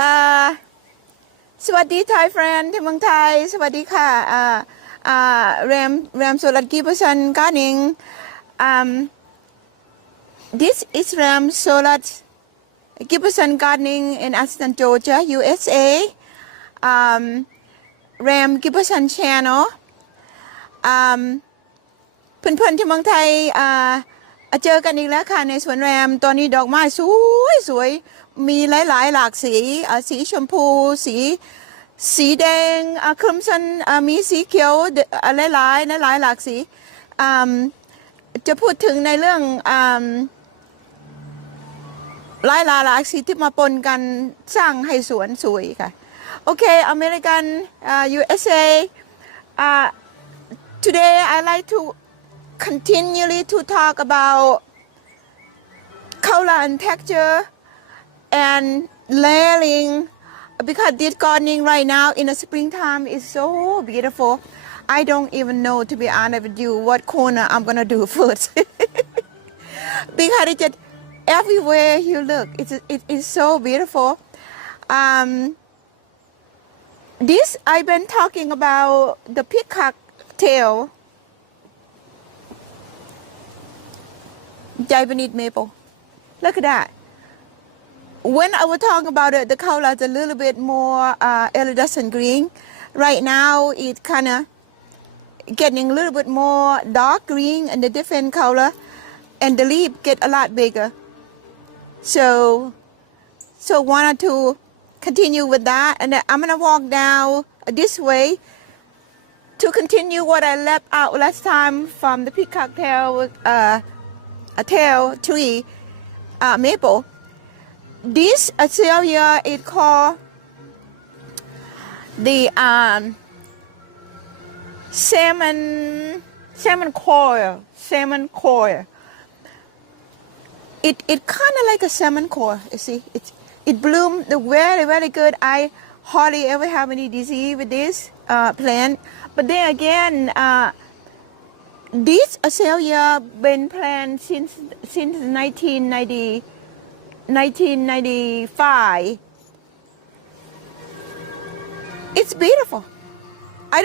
อ่าสวัสดี Thai friend ที่เมืองไทยสวัสดีค่ะRam Sorat Giberson gardening this is Ram Sorat Giberson gardening in Atlanta, Georgia, USA. Ram Giberson Channel. เพื่อนๆที่เมืองไทยเจอกันอีกแล้วค่ะในสวนแรมตอนนี้ดอกไม้สวยมีหลายหลากสีสีชมพูสีแดงครีมสันมีสีเขียวหลายหลากสีจะพูดถึงในเรื่องหลากสีที่มาปนกันสร้างให้สวนสวยค่ะโอเคอเมริกัน USA today I like to continually to talk about color and texture and layering because this gardening right now in the springtime is so beautiful. I don't even know, to be honest with you, what corner I'm gonna do first because it's just everywhere you look it is so beautiful. This I've been talking about the peacock tail Japanese maple. Look at that. When I was talking about it, the color is a little bit more iridescent green. Right now, it's kind of getting a little bit more dark green and the different color, and the leaf get a lot bigger. So wanted to continue with that, and then I'm gonna walk down this way to continue what I left out last time from the peacock tail. A tail tree maple. This azalea is called the salmon coil. Salmon coil. It kind of like a salmon coil. You see, it bloomed very good. I hardly ever have any disease with this plant. But then again. This azalea been planted since 1995. It's beautiful. I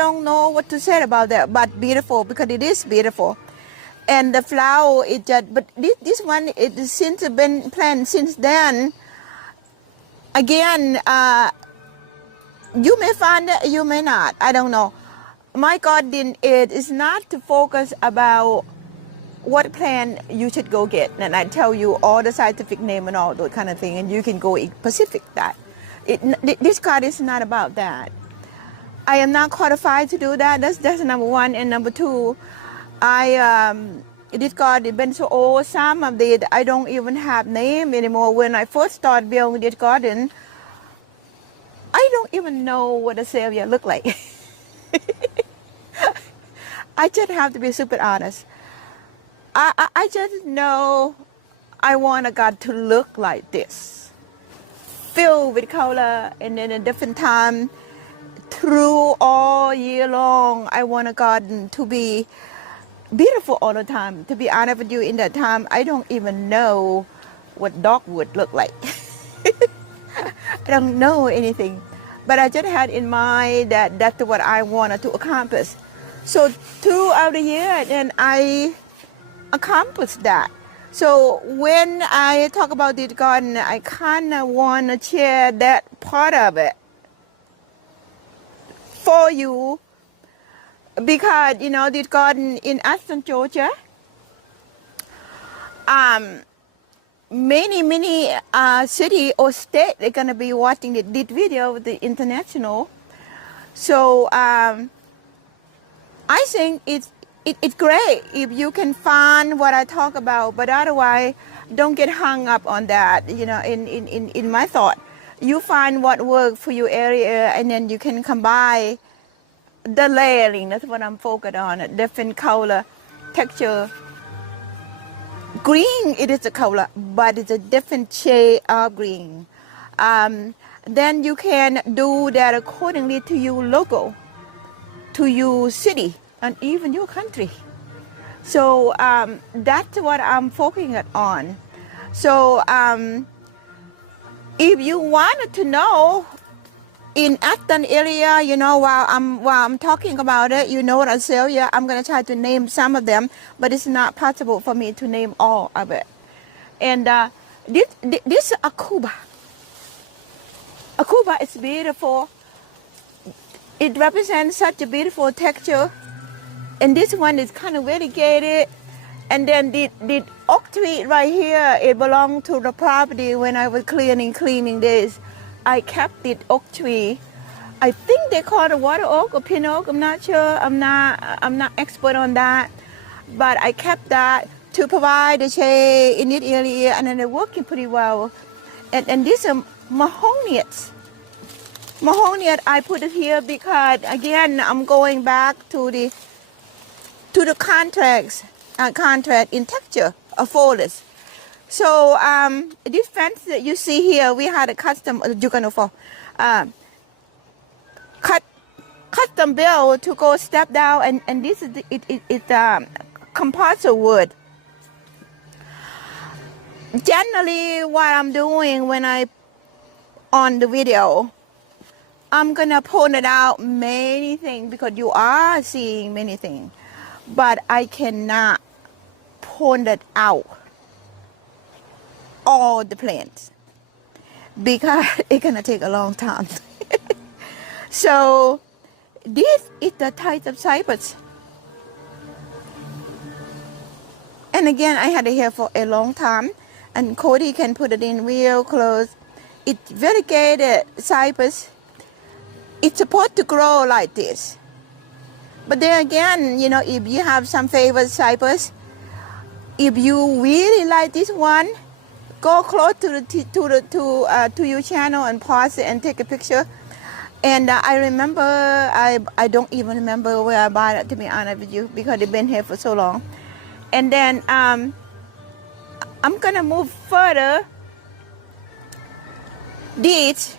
don't know what to say about that, but beautiful because it is beautiful. And the flower is just, but this one it since been planted since then. Again, you may find it, you may not. I don't know. My garden is not to focus about what plant you should go get, and I tell you all the scientific name and all that kind of thing, and you can go specific that. This garden is not about that. I am not qualified to do that. That's number one, and number two, this garden been so old. Some of it I don't even have name anymore. When I first started building this garden, I don't even know what a azalea look like. I just have to be super honest. I just know I want a garden to look like this, filled with color, and then at different time, through all year long, I want a garden to be beautiful all the time. To be honest with you, in that time, I don't even know what dogwood look like. I don't know anything. But I just had in mind that that's what I wanted to accomplish. So throughout the year, then I accomplished that. So when I talk about this garden, I kind of want to share that part of it for you because, you know, this garden in Atlanta, Georgia, many city or state they're gonna be watching this video with the international. So I think it's great if you can find what I talk about, but otherwise don't get hung up on that. You know, in my thought, you find what works for your area, and then you can combine the layering. That's what I'm focused on. Different color, texture. Green, it is a color, but it's a different shade of green. Then you can do that accordingly to your logo, to your city, and even your country. So that's what I'm focusing on. So If you wanted to know, in Acton area, you know, while I'm talking about it, you know what Azalea, I'm gonna try to name some of them, but it's not possible for me to name all of it. And this Auba is beautiful. It represents such a beautiful texture. And this one is kind of variegated. And then the oak tree right here, it belonged to the property when I was cleaning this. I kept the oak tree. I think they call it a water oak or pin oak. I'm not sure. I'm not expert on that. But I kept that to provide the shade in this area, and then they're working pretty well. And these are mahognies. Mahognies, I put it here because again I'm going back to the contract in texture of foliage. So this fence that you see here, we had a custom custom build to go step down, and this is it's composite wood. Generally, what I'm doing when I on the video, I'm gonna point it out many things because you are seeing many things, but I cannot point it out all the plants because it's gonna take a long time. So this is the type of Cyprus, and again I had it here for a long time, and Cody can put it in real close. It's variegated Cyprus. It's supposed to grow like this, but then again, you know, if you have some favorite Cyprus, if you really like this one, go close to your channel and pause it and take a picture. And I remember, I don't even remember where I bought it, to be honest with you, because it's been here for so long. And then I'm gonna move further. This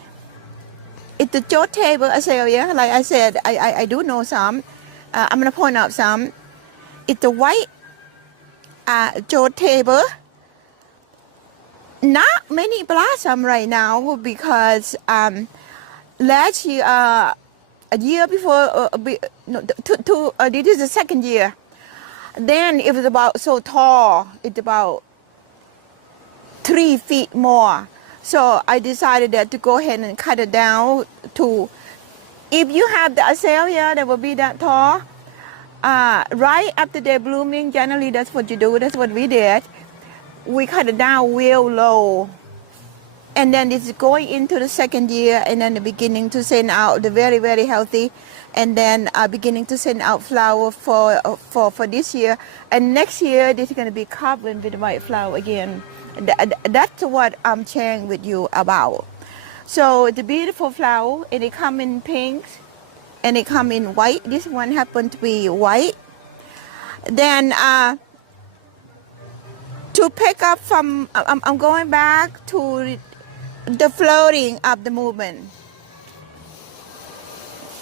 is the jaw table azalea. Like I said, I do know some. I'm gonna point out some. It's the white jaw table. Not many blossom right now because last year, a year before, this is the second year. Then it was about so tall. It's about 3 feet more. So I decided that to go ahead and cut it down to, if you have the azalea that will be that tall, right after they're blooming, generally that's what you do. That's what we did. We cut it down real low. And then it's going into the second year, and then the beginning to send out the very, very healthy, and then beginning to send out flower for this year. And next year, this is going to be covered with white flower again. That's what I'm sharing with you about. So it's a beautiful flower, and it come in pink, and it come in white. This one happened to be white. Then to pick up from, I'm going back to the floating of the movement.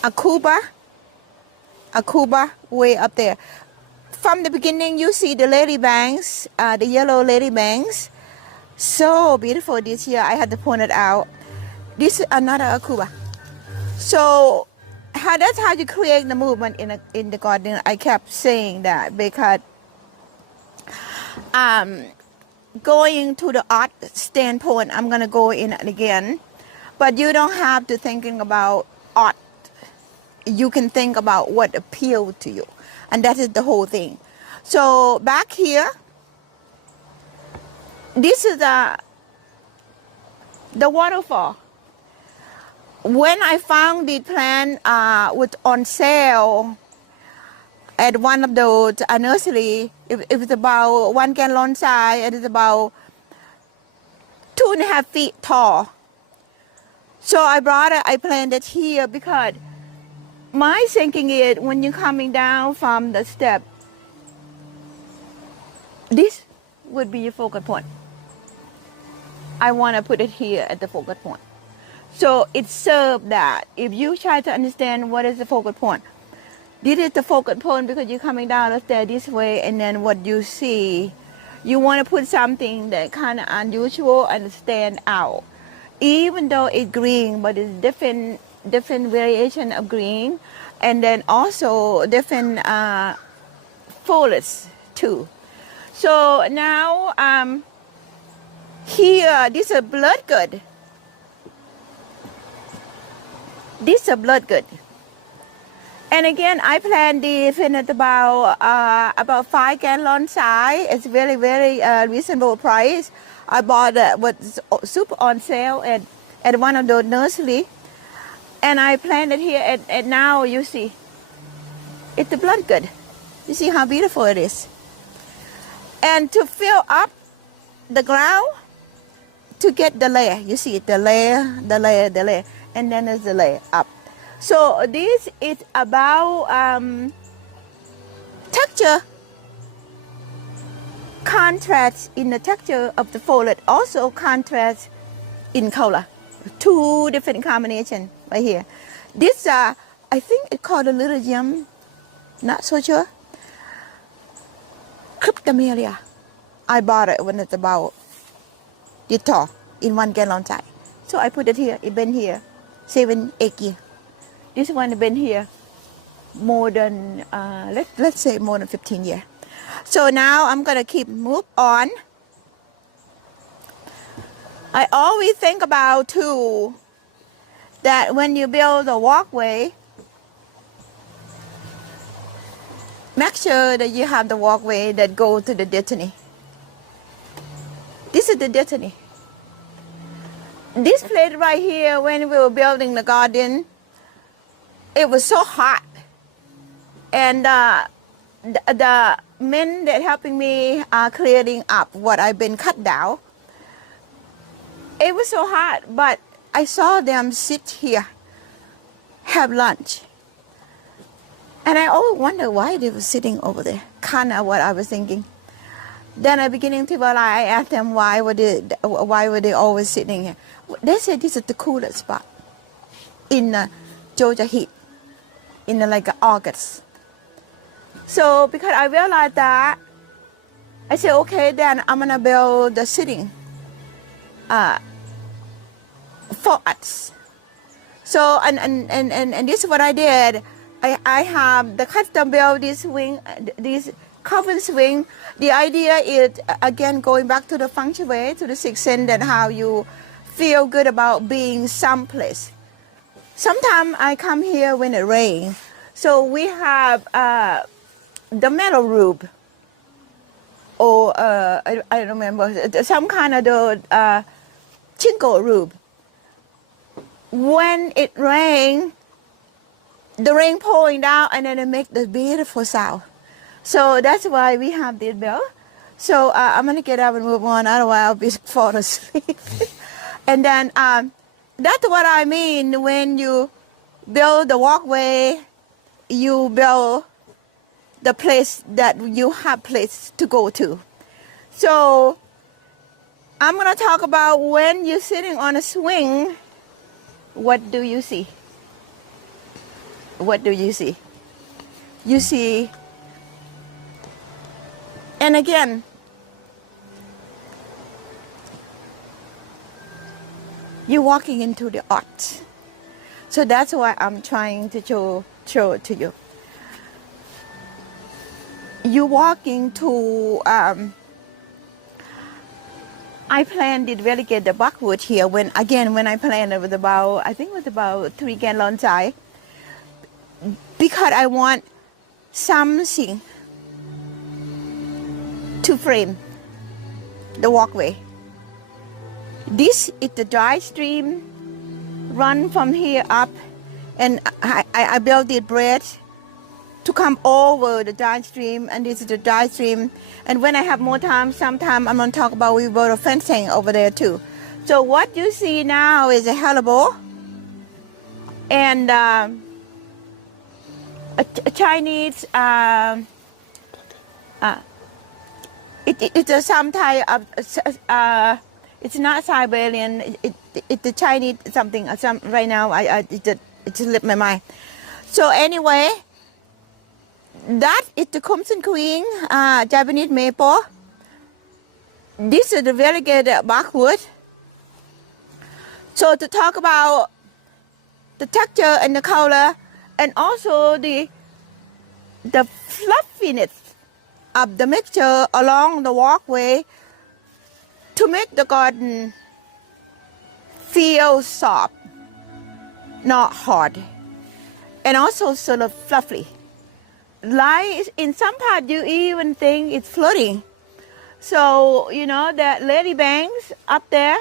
Auba way up there. From the beginning, you see the ladybanks, the yellow ladybanks. So beautiful this year. I had to point it out. This is another Auba. So that's how you create the movement in the garden. I kept saying that because going to the art standpoint, I'm gonna go in it again. But you don't have to thinking about art. You can think about what appealed to you, and that is the whole thing. So back here, this is the waterfall. When I found the plant was on sale at one of those nursery, it was about 1 gallon size. It is about 2.5 feet tall. So I brought it. I planted here because my thinking is when you're coming down from the step, this would be your focal point. I want to put it here at the focal point. So it serves that. If you try to understand what is the focal point, this is the focal point because you're coming down the stairs this way, and then what you see, you want to put something that kind of unusual and stand out. even though it's green, but it's different variation of green, and then also different foliage too. So now here, this is Bloodgood. This is Bloodgood. And again, I planted this at about 5 gallon size. It's very, very reasonable price. I bought it with super on sale at one of those nursery. And I planted here, and now you see, it's the Bloodgood. You see how beautiful it is. And to fill up the ground, to get the layer, you see the layer, the layer, the layer, and then there's the layer up. So this is about texture, contrast in the texture of the foliage, also contrast in color. 2 different combinations right here. This I think it's called a little gem, not so sure. Cryptomeria. I bought it when it's about this tall in 1 gallon size. So I put it here. It's been here 7, 8 years. This one has been here more than, let's say more than 15 years. So now I'm going to keep move on. I always think about too that when you build a walkway, make sure that you have the walkway that goes to the destiny. This is the destiny. This place right here, when we were building the garden, it was so hot. And the men that helping me clearing up what I've been cut down, it was so hot, but I saw them sit here, have lunch. And I always wonder why they were sitting over there, kind of what I was thinking. Then I beginning to realize, I asked them why were they always sitting here. They said this is the coolest spot in Georgia heat, in like August. So because I realized that, I said, okay, then I'm gonna build the sitting for us. So and this is what I did. I have the custom build this wing, this covered swing. The idea is again going back to the feng shui, to the sixth sense, and how you feel good about being someplace. Sometimes I come here when it rains, so we have the metal roof, or I don't remember, some kind of the chinko roof. When it rains, the rain pouring down, and then it makes the beautiful sound. So that's why we have this bell. So I'm gonna get up and move on, otherwise I'll be fall asleep. And then that's what I mean when you build the walkway, you build the place that you have place to go to. So I'm gonna talk about when you're sitting on a swing, what do you see? What do you see? You see, and again, you're walking into the art. So that's why I'm trying to show it to you. You walking to, I planted really get the buckwood here when I planted it was about, I think it was about 3 gallon size, because I want something to frame the walkway. This is the dry stream, run from here up, and I built the bridge to come over the dry stream, and this is the dry stream. And when I have more time, sometime I'm going to talk about we built a fencing over there too. So what you see now is a hellebore and a Chinese, it's a some type of, it's not Siberian, it's a Chinese something, right now it slipped my mind. So anyway, that is the Crimson Queen, Japanese maple. This is the variegated barkwood. So to talk about the texture and the color, and also the fluffiness of the mixture along the walkway to make the garden feel soft, not hard, and also sort of fluffy. Like in some part, you even think it's floating. So, you know, the lady banks up there,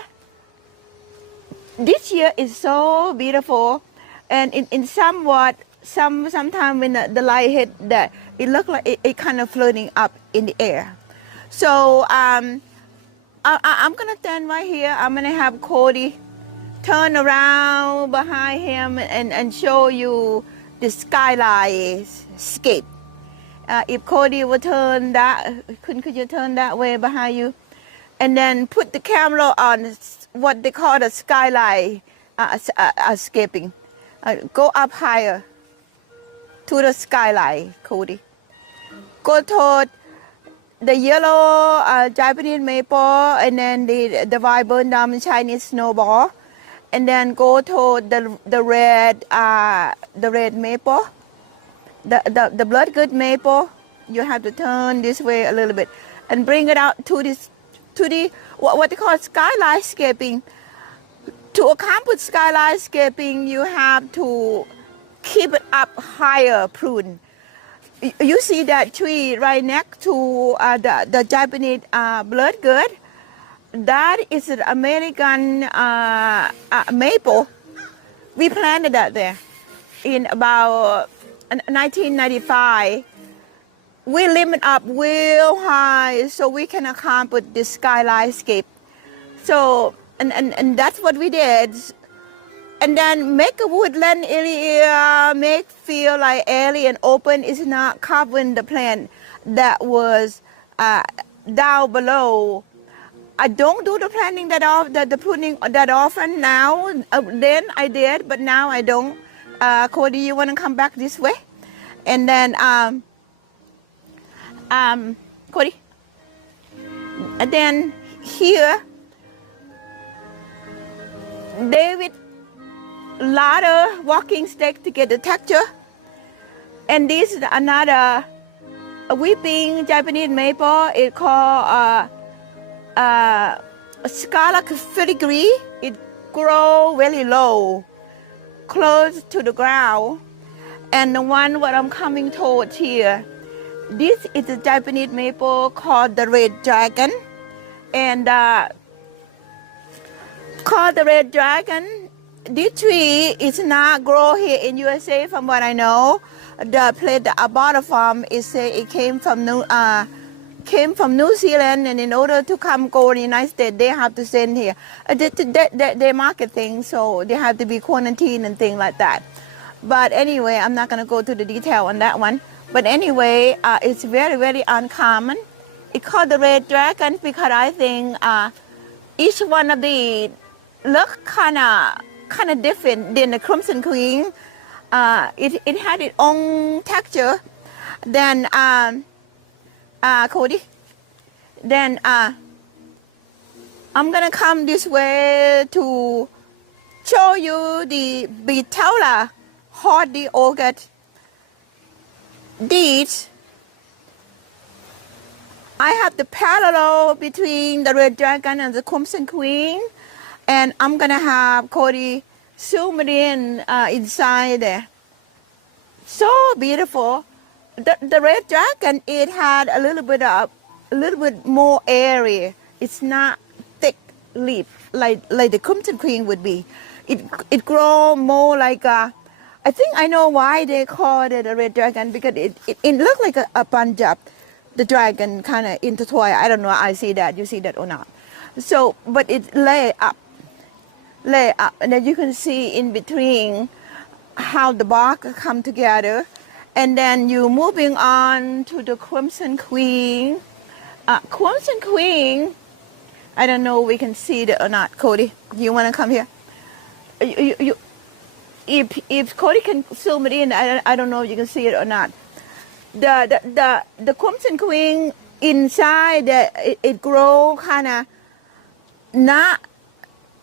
this year is so beautiful. And in sometime when the light hit that, it looked like it kind of floating up in the air. So I'm gonna stand right here. I'm gonna have Cody turn around behind him and show you the skyline scape. If Cody would turn that, could you turn that way behind you? And then put the camera on what they call the skyline scaping. Go up higher to the skyline, Cody. Go toward the yellow Japanese maple, and then the vibrant Chinese snowball, and then go toward the red maple, the Bloodgood maple. You have to turn this way a little bit and bring it out to the what they call skyline scaping. To accomplish skyline scaping, you have to keep it up higher, prune. You see that tree right next to the Japanese Bloodgood? That is an American maple. We planted that there in about 1995. We limit up real high so we can accomplish this skyline scape. So, and that's what we did. And then make a woodland area, make feel like airy and open. Is not covering the plant that was down below. I don't do the planting the pruning that often now. Then I did, but now I don't. Cody, you want to come back this way? And then, Cody. And then here, David ladder walking stick to get the texture. And this is another weeping Japanese maple. It's called Scarlet filigree. It grows very low, close to the ground. And the one what I'm coming towards here, this is a Japanese maple called the Red Dragon. And called the Red Dragon. This tree is not grow here in USA, from what I know. The place that I bought it from is it came from New Zealand, and in order to come go in the United States, they have to send here. They market things, so they have to be quarantined and things like that. But anyway, I'm not gonna go to the detail on that one. But anyway, it's very, very uncommon. It's called the Red Dragon because I think each one of the look kind of different than the Crimson Queen. It had its own texture. Then Cody, then I'm gonna come this way to show you the Bitola hardy orchid. These I have the parallel between the Red Dragon and the Crimson Queen, and I'm gonna have Cody zoom it in inside there. So beautiful. The Red Dragon, it had a little bit more area. It's not thick leaf like the Crimson Queen would be. It grow more like I think I know why they call it a Red Dragon, because it looked like a Punjab. The dragon kind of intertwined. I don't know. I see that. You see that or not? So, but it lay up, and then you can see in between how the bark come together, and then you moving on to the Crimson Queen. Crimson Queen. I don't know if we can see it or not. Cody, you want to come here? If Cody can zoom it in, I don't know if you can see it or not. The Crimson Queen inside it grow kind of not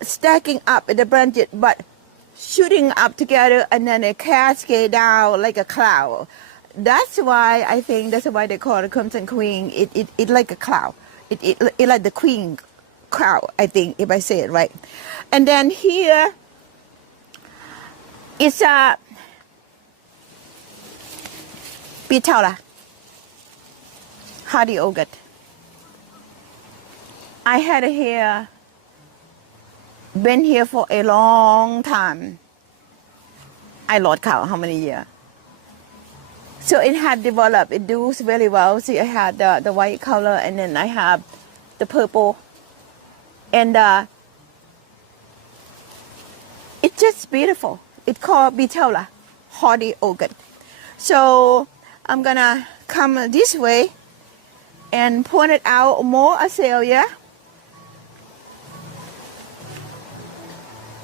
stacking up in the branches, but shooting up together, and then it cascade down like a cloud. That's why I think that's why they call it Crimson Queen. It like a cloud. It like the queen cloud, I think, if I say it right. And then here it's a Bitaula, hardy ogat. I had it here, been here for a long time. I lost count how many years. So it had developed, it does very well. See, I had the white color, and then I have the purple. And it's just beautiful. It's called Bitaula, hardy ogat. So I'm gonna come this way and point it out more azalea.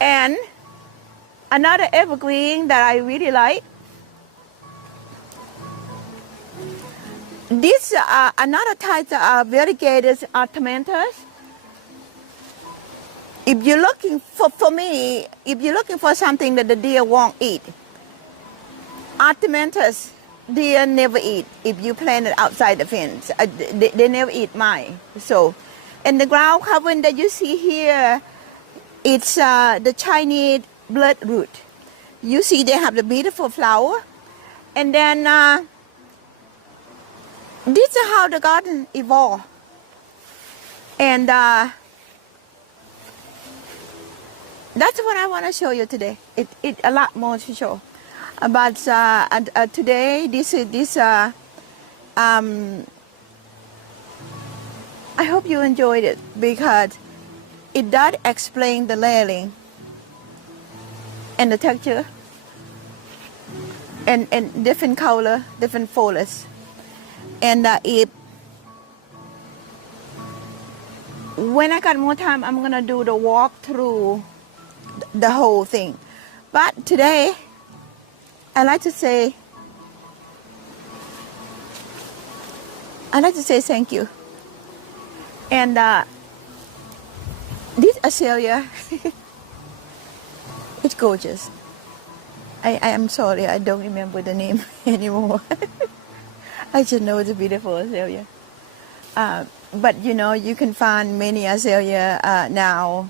And another evergreen that I really like. This another type of variegated ornamentals. If you're looking for me, if you're looking for something that the deer won't eat, ornamentals, deer never eat. If you plant it outside the fence, they never eat mine. So, and the ground covering that you see here, it's the Chinese bloodgood. You see, they have the beautiful flower, and then this is how the garden evolved. And that's what I want to show you today. It a lot more to show. But today, I hope you enjoyed it, because it does explain the layering and the texture and different color, different foliage. And when I got more time, I'm gonna do the walk through the whole thing. But today, I like to say thank you. And this azalea, it's gorgeous. I am sorry, I don't remember the name anymore. I just know it's a beautiful azalea. But you know, you can find many azalea now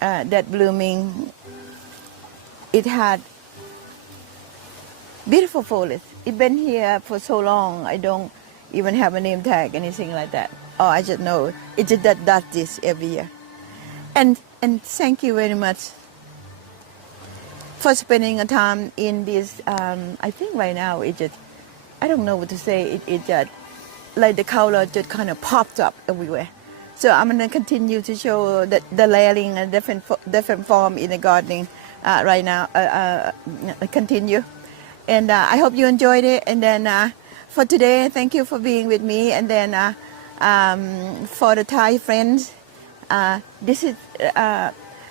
that blooming. It had beautiful foliage. It's been here for so long, I don't even have a name tag, anything like that. Oh, I just know it just does this every year. And thank you very much for spending a time in this. I think right now it just, I don't know what to say. It just, like the color just kind of popped up everywhere. So I'm going to continue to show the layering and different form in the gardening right now. Continue. And I hope you enjoyed it. And then for today, thank you for being with me. And then for the Thai friends, this is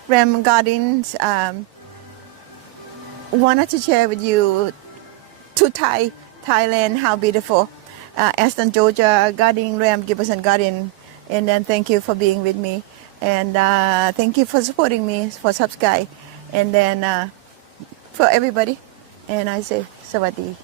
Ram Gardens. Wanted to share with you to Thailand, how beautiful. Aston, Georgia, Garden, Ram Giberson Garden. And then thank you for being with me. And thank you for supporting me, for subscribe. And then for everybody. And I say, Sawadi.